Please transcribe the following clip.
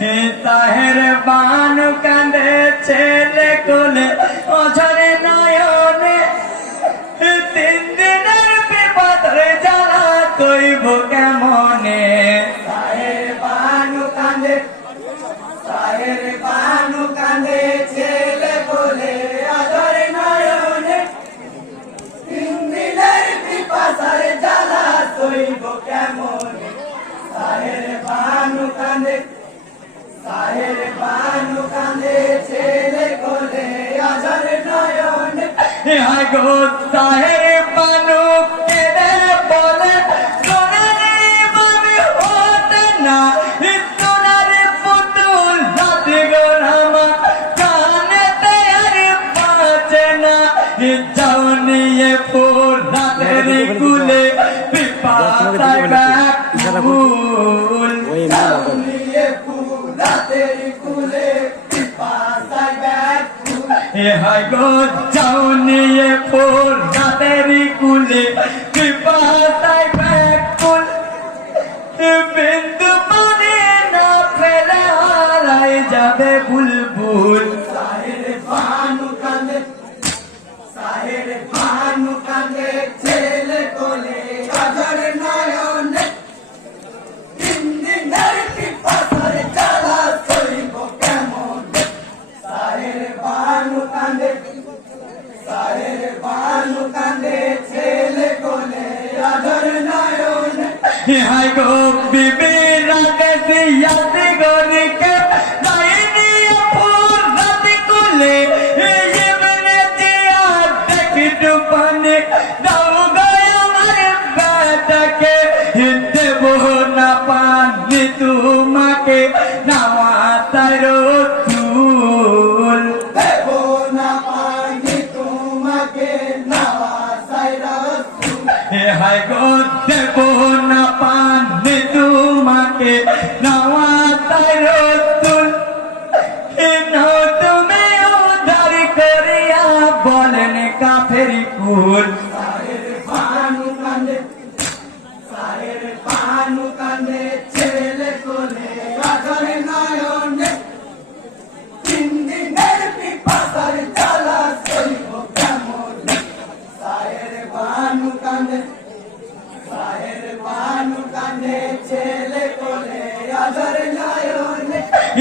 হে তাহের বান কাঁদে ছেলে কোলে, অঝরে নয়নে তিন দিনের বিপদরে জ্বালা কইব কেমনে? তাহের বানু কাঁদে, তাহের বানু কাঁদে ছেলে কোলে, অঝরে নয়নে তিন দিনের বিপদরে জ্বালা কইব কেমনে? তাহের বানু কাঁদে সাহের বানু কাঁদে ছেলে কোলে আজার নয়ন হাই গো সাহের বানু কেঁদে বলে সোনারে হতে না সোনার পুতুল হাতে গো রামা কানেতে আর বাঁচে না যাও নিয়ে ফুল রাতের কুলে না নিয়ে ফুলাতের কুলে যাও নিয়ে ফুল রাতের কুলে পিপাসায় ব্যাকুল। বিন্দু মনে বানু কাঁদে সাহের বানু কাঁদে ছেলে কোলে আধার নয়ন। হাই গো বিবি রাতে সিয়াতে গরিকে লাইনি হায় গো দেব না পানে তোমাকে তুমি উদ্ধার করিয়া বলেন কাফের কুল পানু ছেলে কোলে Amen.